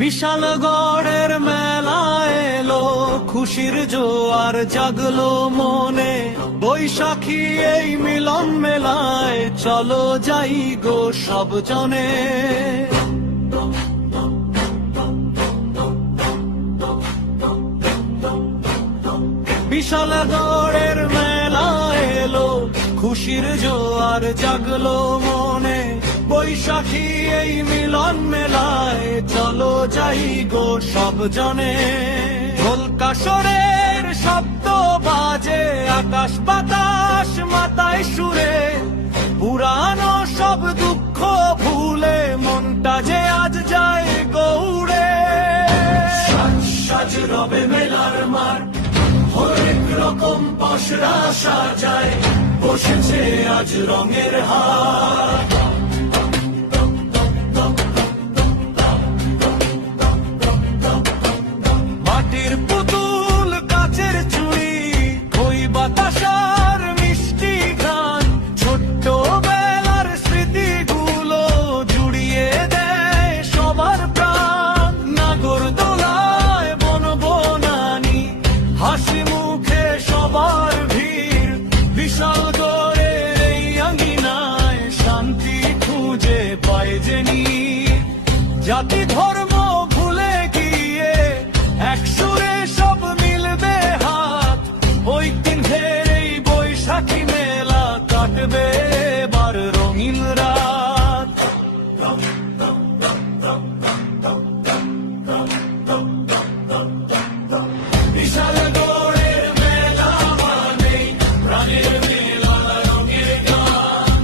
বিশালগড়ের মেলা এলো, খুশির জোয়ার জাগলো মনে। বৈশাখী এই মিলন মেলায় চলো যাই গো সব জনে। বিশালগড়ের মেলা এলো, খুশির জোয়ার জাগলো মনে। বৈশাখী এই মিলন মেলায় চলো যাই গো সব জনে। ঢোল কাসরের শব্দ বাজে, আকাশ বাতাস মাতায় সুরে। পুরানো সব দুঃখ ভুলে মনটা যে আজ যায় গৌড়ে। সাজ সাজ রবে মেলার মাঠ, হরেক রকম পসরা সাজায়। বসেছে আজ রঙের হাট। মাটির পুতুল, কাচের চুড়ি, খই বাতাসার মিষ্টি গান। ছোট্ট বেলার স্মৃতিগুলো জুড়িয়ে দেয় সবার প্রাণ। নাগরদোলায় বনবনানি, হাসি মুখে সবার ভিড়। বিশালগড়ের এই আঙ্গিনায় শান্তি খুঁজে পায় জেনি। জাতি ধর্ম ভুলে গিয়ে এক সুরে সব মিলবে হাত। ওই দিনের এই বৈশাখী মেলা কাটবে এবার রঙিন রাত। বিশালগড়ের মেলা মানেই প্রাণের মেলা, রঙের গান।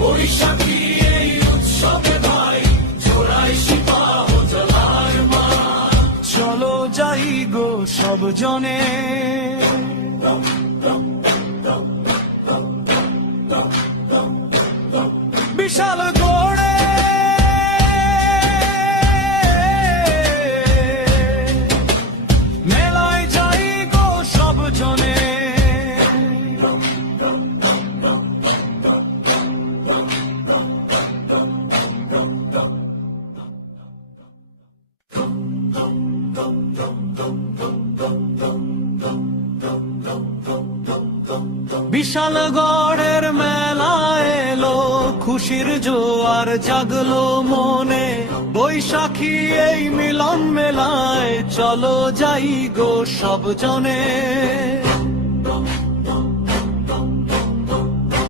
বৈশাখী এই উৎসবে ভাই জোড়াই সিপাহ জলার মান। চলো যাই গো সব জনে। বিশালগড়ে মেলায় যাই গো সব জনে। বিশালগড়ের মেলা এলো, খুশির জোয়ার জাগলো মনে। বৈশাখী এই মিলন মেলায় চলো যাই গো সব জনে।